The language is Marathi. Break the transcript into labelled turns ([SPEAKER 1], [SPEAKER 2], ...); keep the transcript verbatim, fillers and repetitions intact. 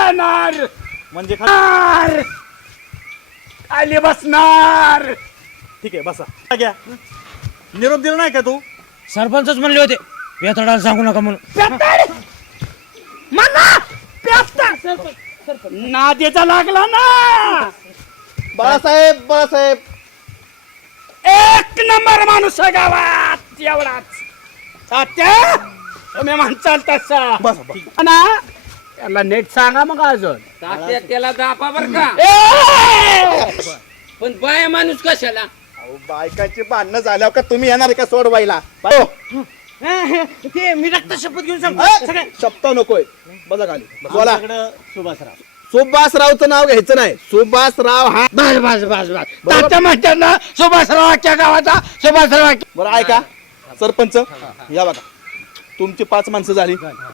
[SPEAKER 1] जाणार
[SPEAKER 2] म्हणजे खा-
[SPEAKER 1] खाली बसणार.
[SPEAKER 2] ठीक आहे बसा घ्या. निरोप दिला नाही का तू?
[SPEAKER 3] सरपंचच म्हणले होते पेताडाला सांगू नका म्हणून.
[SPEAKER 1] मला प्यास्ता नादेचा लागला ना.
[SPEAKER 4] बाळासाहेब बाळासाहेब
[SPEAKER 1] एक नंबर माणूस आहे गावात एवढाच. तात्या तुम्ही म्हणचाल तसा
[SPEAKER 2] बस
[SPEAKER 1] ना. त्याला नीट सांगा मग अजून.
[SPEAKER 5] तात्या त्याला दापा बर का.
[SPEAKER 1] ए!
[SPEAKER 5] पण बाया माणूस कशाला?
[SPEAKER 4] अहो बायकाची भांडणं झाल्यावर का तुम्ही येणार आहे का सोडवायला? हो.
[SPEAKER 3] ते मी रक्त शपथ घेऊन सांगतो
[SPEAKER 4] अ,
[SPEAKER 3] सगळे.
[SPEAKER 4] शब्द नकोय. बसा खाली बोला.
[SPEAKER 2] आमच्याकडं सुभाषराव.
[SPEAKER 4] सुभाषरावचं नाव घ्यायचं नाही. सुभाषराव हा
[SPEAKER 1] बस बस बस बस तात्या म्हणतात ना सुभाषराव अख्ख्या गावाचा सुभाषराव.
[SPEAKER 4] बरं ऐका सरपंच या बघा तुमची पाच माणसं झाली.